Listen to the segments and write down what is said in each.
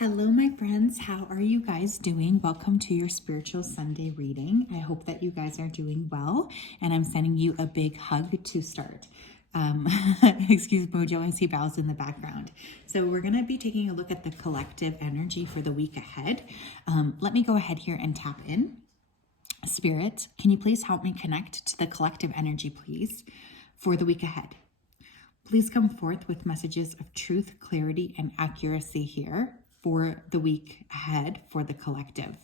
Hello, my friends. How are you guys doing? Welcome to your Spiritual Sunday reading. I hope that you guys are doing well, and I'm sending you a big hug to start. Excuse Mojo, I see Val's in the background. So we're going to be taking a look at the collective energy for the week ahead. Let me go ahead here and tap in. Spirit, can you please help me connect to the collective energy, please, for the week ahead? Please come forth with messages of truth, clarity, and accuracy here for the week ahead for the collective.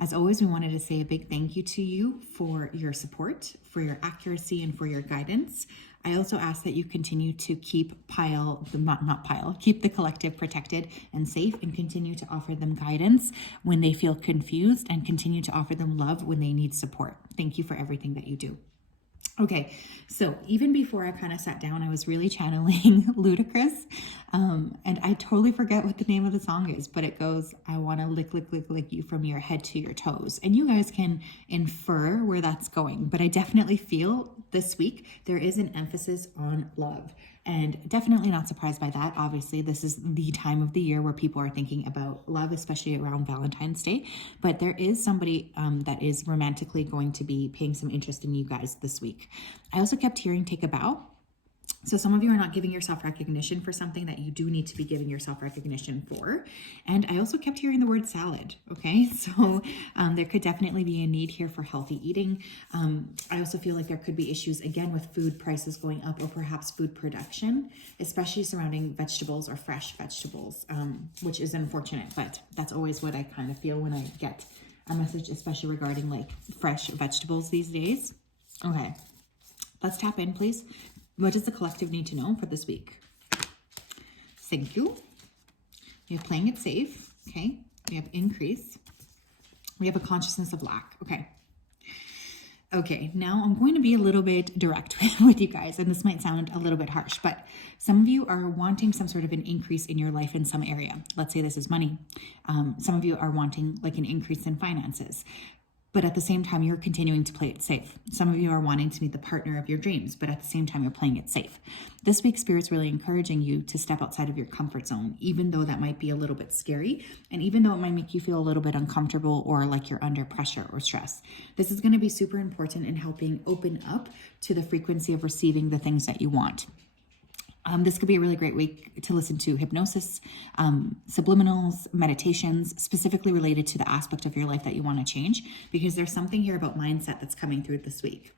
As always, we wanted to say a big thank you to you for your support, for your accuracy, and for your guidance. I also ask that you continue to keep keep the collective protected and safe, and continue to offer them guidance when they feel confused, and continue to offer them love when they need support. Thank you for everything that you do. Okay, so even before I kind of sat down, I was really channeling Ludacris, and I totally forget what the name of the song is, but it goes, I want to lick you from your head to your toes. And you guys can infer where that's going, but I definitely feel this week there is an emphasis on love, and definitely not surprised by that. Obviously, this is the time of the year where people are thinking about love, especially around Valentine's Day, but there is somebody that is romantically going to be paying some interest in you guys this week. I also kept hearing take a bow. So some of you are not giving yourself recognition for something that you do need to be giving yourself recognition for. And I also kept hearing the word salad. Okay, so there could definitely be a need here for healthy eating. I also feel like there could be issues again with food prices going up, or perhaps food production, especially surrounding vegetables or fresh vegetables, which is unfortunate, but that's always what I kind of feel when I get a message, especially regarding like fresh vegetables these days. Okay, let's tap in, please. What does the collective need to know for this week? Thank you. We have playing it safe. Okay. We have increase. We have a consciousness of lack. Okay. Okay. Now I'm going to be a little bit direct with you guys, and this might sound a little bit harsh, but some of you are wanting some sort of an increase in your life in some area. Let's say this is money. Some of you are wanting like an increase in finances. But at the same time, you're continuing to play it safe. Some of you are wanting to meet the partner of your dreams, but at the same time, you're playing it safe. This week, Spirit's really encouraging you to step outside of your comfort zone, even though that might be a little bit scary, and even though it might make you feel a little bit uncomfortable or like you're under pressure or stress. This is going to be super important in helping open up to the frequency of receiving the things that you want. This could be a really great week to listen to hypnosis, subliminals, meditations, specifically related to the aspect of your life that you want to change, because there's something here about mindset that's coming through this week.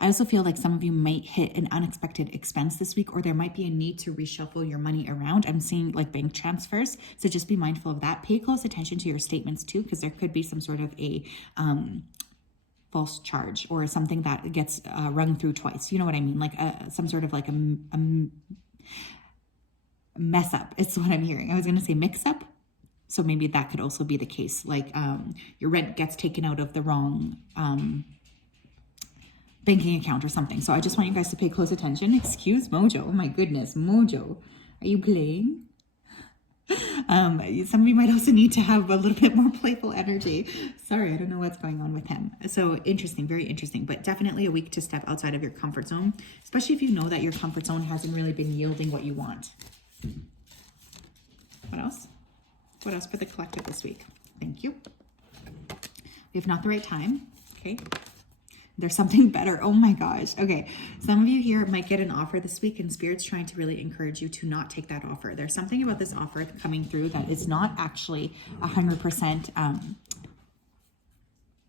I also feel like some of you might hit an unexpected expense this week, or there might be a need to reshuffle your money around. I'm seeing like bank transfers, so just be mindful of that. Pay close attention to your statements too, because there could be some sort of a false charge or something that gets rung through twice. You know what I mean? Like some sort of like a mess up. It's what I'm hearing. I was going to say mix up. So maybe that could also be the case. Like your rent gets taken out of the wrong banking account or something. So I just want you guys to pay close attention. Excuse Mojo. Oh my goodness. Mojo, are you playing? Some of you might also need to have a little bit more playful energy. Sorry, I don't know what's going on with him. So interesting, very interesting, but definitely a week to step outside of your comfort zone, especially if you know that your comfort zone hasn't really been yielding what you want. What else? What else for the collective this week? Thank you. We have not the right time. Okay. There's something better. Oh my gosh. Okay. Some of you here might get an offer this week, and Spirit's trying to really encourage you to not take that offer. There's something about this offer coming through that is not actually 100%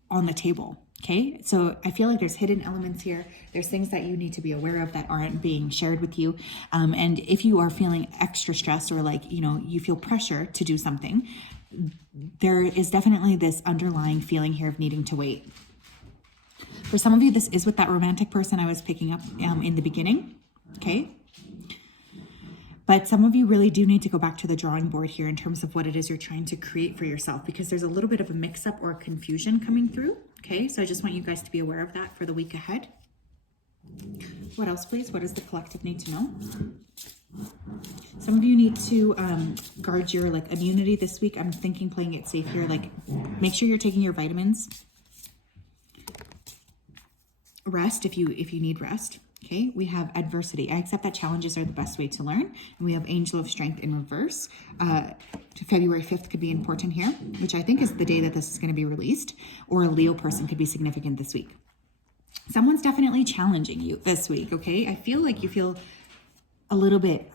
on the table. Okay. So I feel like there's hidden elements here. There's things that you need to be aware of that aren't being shared with you. And if you are feeling extra stressed, or like, you know, you feel pressure to do something, there is definitely this underlying feeling here of needing to wait. For some of you, this is with that romantic person I was picking up in the beginning, okay? But some of you really do need to go back to the drawing board here in terms of what it is you're trying to create for yourself, because there's a little bit of a mix-up or confusion coming through, okay? So I just want you guys to be aware of that for the week ahead. What else, please? What does the collective need to know? Some of you need to guard your like immunity this week. I'm thinking playing it safe here. Like, make sure you're taking your vitamins. Rest if you need rest. Okay, we have adversity. I accept that challenges are the best way to learn. And we have angel of strength in reverse. February 5th could be important here, which I think is the day that this is going to be released, or a Leo person could be significant this week. Someone's definitely challenging you this week, okay? I feel like you feel a little bit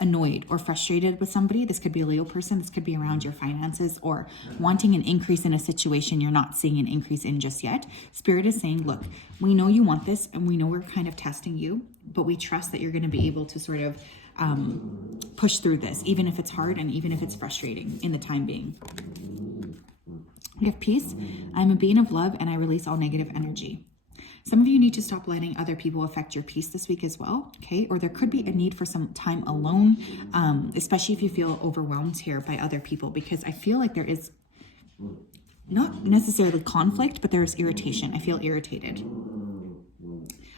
annoyed or frustrated with somebody. This could be a Leo person. This could be around your finances or wanting an increase in a situation you're not seeing an increase in just yet. Spirit is saying, look, we know you want this and we know we're kind of testing you, but we trust that you're going to be able to sort of push through this, even if it's hard and even if it's frustrating in the time being. We have peace. I'm a being of love and I release all negative energy. Some of you need to stop letting other people affect your peace this week as well, okay? Or there could be a need for some time alone, especially if you feel overwhelmed here by other people, because I feel like there is not necessarily conflict, but there's irritation. I feel irritated.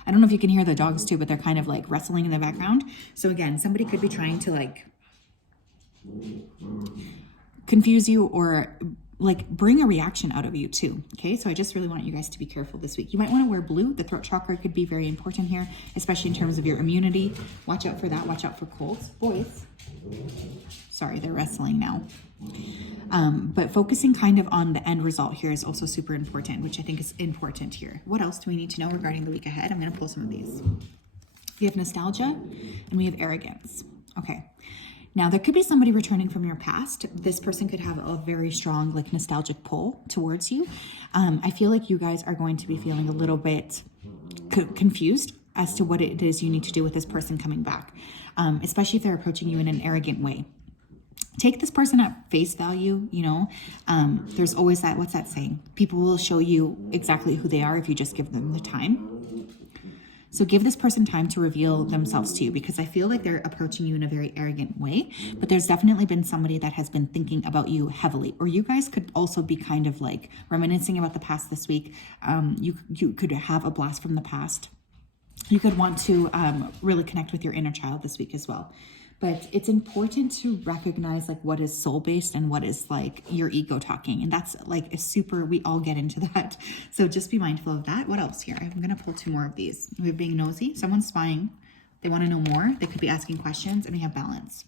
I don't know if you can hear the dogs too, but they're kind of like wrestling in the background. So again, somebody could be trying to like confuse you or like bring a reaction out of you too. Okay, so I just really want you guys to be careful this week. You might want to wear blue. The throat chakra could be very important here, especially in terms of your immunity. Watch out for that. Watch out for colds. Boys, sorry, they're wrestling now. But focusing kind of on the end result here is also super important, which I think is important here. What else do we need to know regarding the week ahead? I'm going to pull some of these. We have nostalgia and we have arrogance. Okay. Now, there could be somebody returning from your past. This person could have a very strong, like, nostalgic pull towards you. I feel like you guys are going to be feeling a little bit confused as to what it is you need to do with this person coming back, especially if they're approaching you in an arrogant way. Take this person at face value, you know. There's always that, what's that saying? People will show you exactly who they are if you just give them the time. So give this person time to reveal themselves to you, because I feel like they're approaching you in a very arrogant way, but there's definitely been somebody that has been thinking about you heavily, or you guys could also be kind of like reminiscing about the past this week. You could have a blast from the past. You could want to really connect with your inner child this week as well. But it's important to recognize like what is soul-based and what is like your ego talking. And that's like a super, we all get into that. So just be mindful of that. What else here? I'm going to pull two more of these. We have being nosy. Someone's spying. They want to know more. They could be asking questions. And we have balance.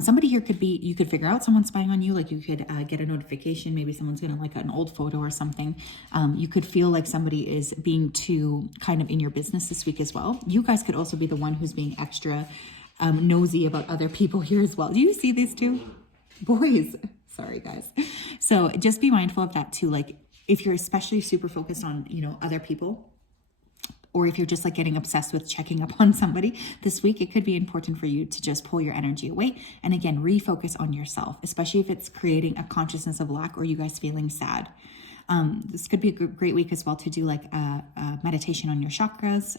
Somebody here could be, you could figure out someone's spying on you. Like you could get a notification. Maybe someone's going to like an old photo or something. You could feel like somebody is being too kind of in your business this week as well. You guys could also be the one who's being extra nosy about other people here as well. Do you see these two? Boys, sorry guys. So just be mindful of that too. Like if you're especially super focused on, you know, other people, or if you're just like getting obsessed with checking up on somebody this week, it could be important for you to just pull your energy away. And again, refocus on yourself, especially if it's creating a consciousness of lack or you guys feeling sad. This could be a great week as well to do like a meditation on your chakras.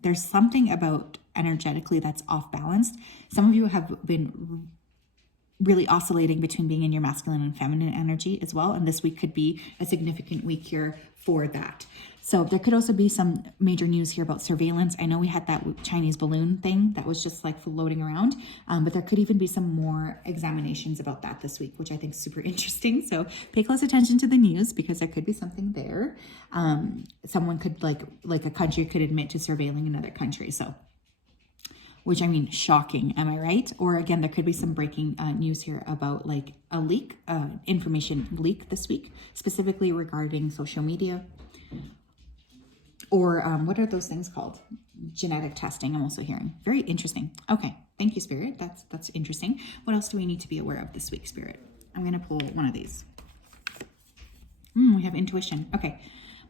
There's something about energetically that's off balanced. Some of you have been really oscillating between being in your masculine and feminine energy as well. And this week could be a significant week here for that. So there could also be some major news here about surveillance. I know we had that Chinese balloon thing that was just like floating around, but there could even be some more examinations about that this week, which I think is super interesting. So pay close attention to the news because there could be something there. Someone could like a country could admit to surveilling another country. So, which I mean, shocking, am I right? Or again, there could be some breaking news here about like a leak, information leak this week, specifically regarding social media. Or what are those things called? Genetic testing, I'm also hearing. Very interesting. Okay, thank you, Spirit. That's interesting. What else do we need to be aware of this week, Spirit? I'm going to pull one of these. We have intuition. Okay,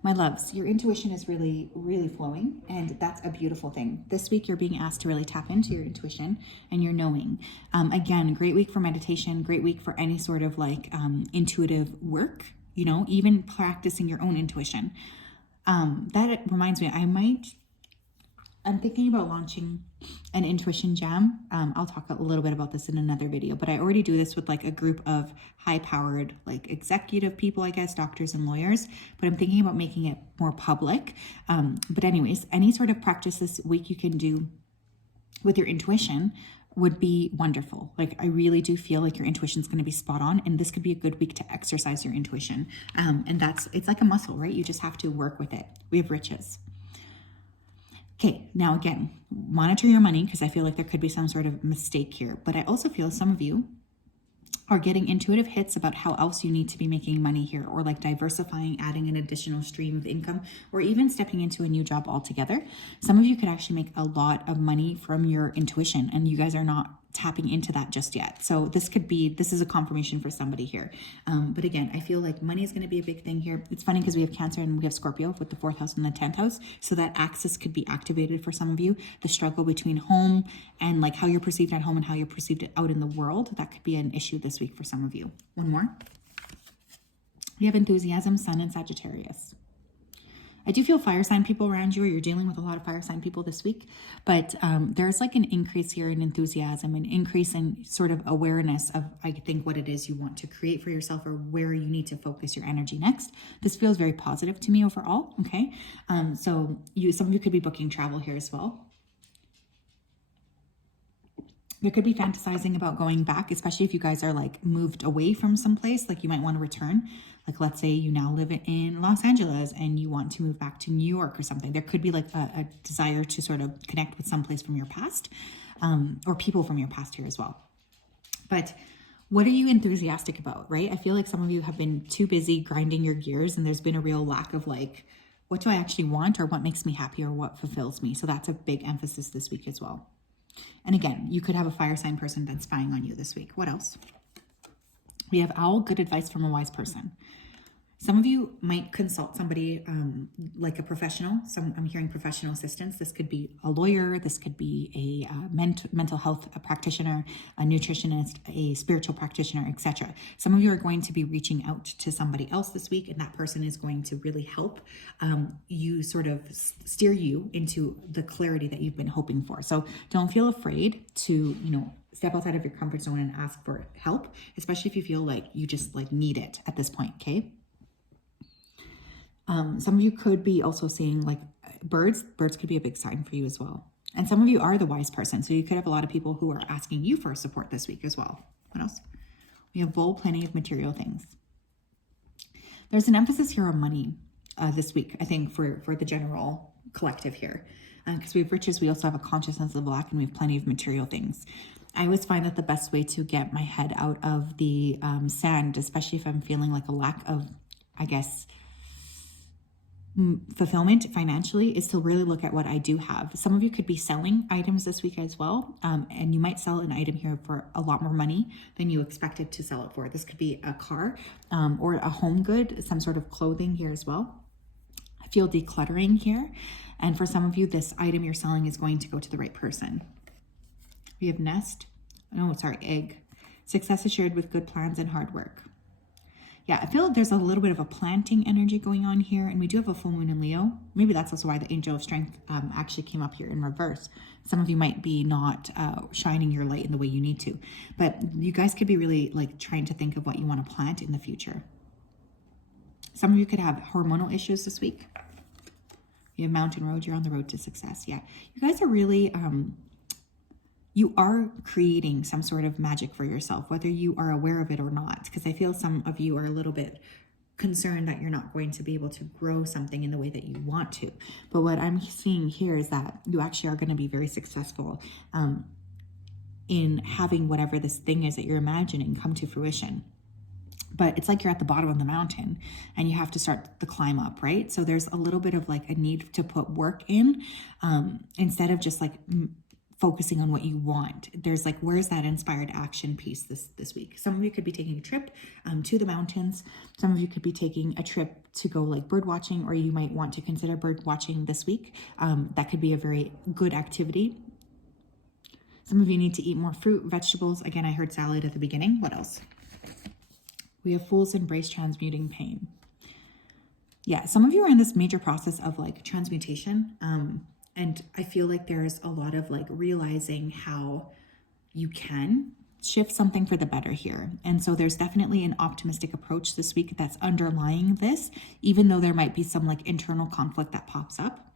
my loves, your intuition is really, really flowing, and that's a beautiful thing. This week, you're being asked to really tap into your intuition and your knowing. Again, great week for meditation, great week for any sort of like intuitive work, you know, even practicing your own intuition. That reminds me, I'm thinking about launching an intuition jam. I'll talk a little bit about this in another video, but I already do this with like a group of high-powered, like executive people, I guess, doctors and lawyers, but I'm thinking about making it more public. But anyways, any sort of practice this week you can do with your intuition would be wonderful. Like I really do feel like your intuition is going to be spot on, and this could be a good week to exercise your intuition. And it's like a muscle, right? You just have to work with it. We have riches. Okay, now again, monitor your money because I feel like there could be some sort of mistake here. But I also feel some of you are getting intuitive hits about how else you need to be making money here, or like diversifying, adding an additional stream of income, or even stepping into a new job altogether. Some of you could actually make a lot of money from your intuition, and you guys are not tapping into that just yet. So this is a confirmation for somebody here. But again, I feel like money is going to be a big thing here. It's funny because we have Cancer and we have Scorpio with the 4th house and the 10th house. So that axis could be activated for some of you. The struggle between home and like how you're perceived at home and how you're perceived out in the world. That could be an issue this week for some of you. One more. We have enthusiasm, Sun and Sagittarius. I do feel fire sign people around you, or you're dealing with a lot of fire sign people this week, but there's like an increase here in enthusiasm, an increase in sort of awareness of, I think, what it is you want to create for yourself or where you need to focus your energy next. This feels very positive to me overall, okay? So some of you could be booking travel here as well. There could be fantasizing about going back, especially if you guys are like moved away from someplace, like you might want to return. Like let's say you now live in Los Angeles and you want to move back to New York or something. There could be like a desire to sort of connect with someplace from your past, or people from your past here as well. But what are you enthusiastic about, right? I feel like some of you have been too busy grinding your gears and there's been a real lack of like, what do I actually want, or what makes me happy, or what fulfills me? So that's a big emphasis this week as well. And again, you could have a fire sign person that's spying on you this week. What else? We have Owl, good advice from a wise person. Some of you might consult somebody like a professional. I'm hearing professional assistance. This could be a lawyer. This could be a mental health practitioner, a nutritionist, a spiritual practitioner, etc. Some of you are going to be reaching out to somebody else this week, and that person is going to really help you sort of steer you into the clarity that you've been hoping for. So don't feel afraid to, step outside of your comfort zone and ask for help, especially if you feel like you just like need it at this point, okay? Some of you could be also seeing like birds. Birds could be a big sign for you as well. And some of you are the wise person. So you could have a lot of people who are asking you for support this week as well. What else? We have Bull, plenty of material things. There's an emphasis here on money this week, I think, for the general collective here. Because we have riches, we also have a consciousness of lack, and we have plenty of material things. I always find that the best way to get my head out of the sand, especially if I'm feeling like a lack of, I guess, fulfillment financially, is to really look at what I do have. Some of you could be selling items this week as well, and you might sell an item here for a lot more money than you expected to sell it for. This could be a car or a home good, some sort of clothing here as well. I feel decluttering here, and for some of you, this item you're selling is going to go to the right person. We have egg. Success assured with good plans and hard work. Yeah, I feel like there's a little bit of a planting energy going on here, and we do have a full moon in Leo. Maybe that's also why the Angel of Strength actually came up here in reverse. Some of you might be not shining your light in the way you need to, but you guys could be really like trying to think of what you want to plant in the future. Some of you could have hormonal issues this week. You have Mountain Road, you're on the road to success. Yeah, you guys are really... you are creating some sort of magic for yourself, whether you are aware of it or not, because I feel some of you are a little bit concerned that you're not going to be able to grow something in the way that you want to. But what I'm seeing here is that you actually are going to be very successful in having whatever this thing is that you're imagining come to fruition. But it's like you're at the bottom of the mountain and you have to start the climb up, right? So there's a little bit of like a need to put work in instead of just like focusing on what you want. There's like, where's that inspired action piece this week? Some of you could be taking a trip to the mountains. Some of you could be taking a trip to go like bird watching, or you might want to consider bird watching this week. That could be a very good activity. Some of you need to eat more fruit, vegetables. Again, I heard salad at the beginning. What else? We have Fools embrace transmuting pain. Yeah, some of you are in this major process of like transmutation. And I feel like there's a lot of like realizing how you can shift something for the better here. And so there's definitely an optimistic approach this week that's underlying this, even though there might be some like internal conflict that pops up.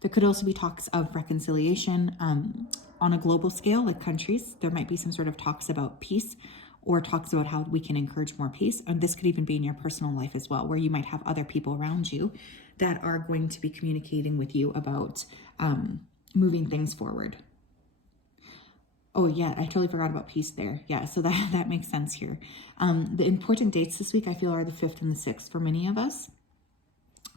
There could also be talks of reconciliation on a global scale, like countries. There might be some sort of talks about peace or talks about how we can encourage more peace. And this could even be in your personal life as well, where you might have other people around you that are going to be communicating with you about moving things forward. Oh yeah, I totally forgot about peace there. Yeah, so that makes sense here. The important dates this week I feel are the 5th and the 6th for many of us.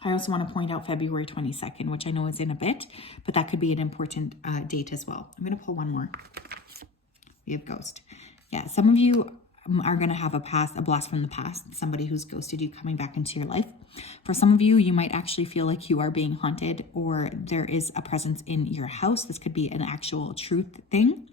I also want to point out February 22nd, which I know is in a bit, but that could be an important date as well. I'm going to pull one more. We have ghost. Yeah, some of you are going to have a blast from the past, somebody who's ghosted you coming back into your life. For some of you, you might actually feel like you are being haunted, or there is a presence in your house. This could be an actual truth thing.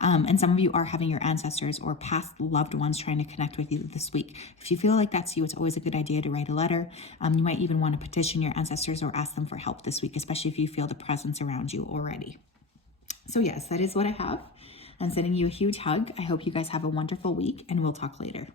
And some of you are having your ancestors or past loved ones trying to connect with you this week. If you feel like that's you, it's always a good idea to write a letter. You might even want to petition your ancestors or ask them for help this week, especially if you feel the presence around you already. So yes, that is what I have. I'm sending you a huge hug. I hope you guys have a wonderful week, and we'll talk later.